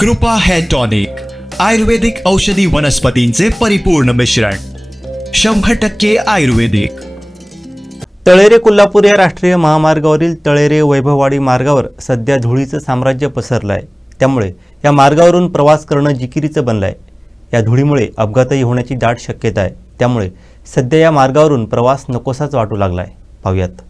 कृपा hair tonic आयुर्वेदिक औषधी वनस्पतींचे परिपूर्ण मिश्रण शंभर टक्के आयुर्वेदिक. तळेरे कोल्हापूर या राष्ट्रीय महामार्गावरील तळेरे वैभववाडी मार्गावर सध्या धुळीचं साम्राज्य पसरलं आहे त्यामुळे या मार्गावरून प्रवास करणं जिकिरीचं बनलं आहे या धुळीमुळे अपघातही होण्याची दाट शक्यता आहे. त्यामुळे सध्या या मार्गावरून प्रवास नकोसाच वाटू लागला आहे पाहूयात.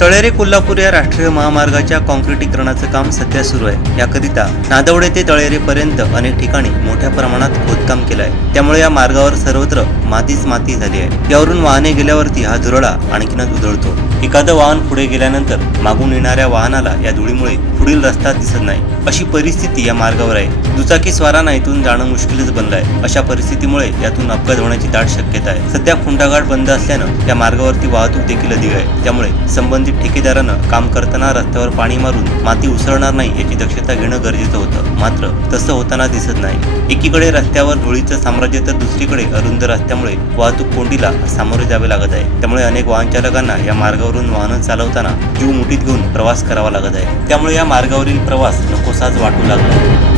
तळेरे कोल्हापूर या राष्ट्रीय महामार्गाच्या कॉन्क्रिटीकरणाचं काम सध्या सुरू आहे. याकरिता नादवडे ते तळेरेपर्यंत अनेक ठिकाणी मोठ्या प्रमाणात खोदकाम केलं आहे त्यामुळे या मार्गावर सर्वत्र मातीच माती झाली आहे. यावरून वाहने गेल्यावरती हा धुरळा आणखीनच उधळतो. एखादं वाहन पुढे गेल्यानंतर मागून येणाऱ्या वाहनाला या धुळीमुळे पुढील रस्ता दिसत नाही. अशी परिस्थिती या मार्गावर आहे. दुचाकी स्वारांना इथून जाणं मुश्किलच बनलं आहे अशा परिस्थितीमुळे यातून अपघात होण्याची दाट शक्यता आहे. सध्या खुंटाघाट बंद असल्यानं या मार्गावरती वाहतूक देखील अधिक आहे. त्यामुळे संबंधित ठेकेदारानं काम करताना रस्त्यावर पाणी मारून माती उसळणार नाही याची दक्षता घेणं गरजेचं होतं. मात्र तसं होताना दिसत नाही. एकीकडे रस्त्यावर धुळीचं साम्राज्य तर दुसरीकडे अरुंद रस्त्यामुळे वाहतूक कोंडीला सामोरे जावे लागत आहे. त्यामुळे अनेक वाहन चालकांना या मार्गावरून वाहन चालवताना जीव मुठीत घेऊन प्रवास करावा लागत आहे. त्यामुळे या मार्गावरील प्रवास नकोसाच वाटू लागला.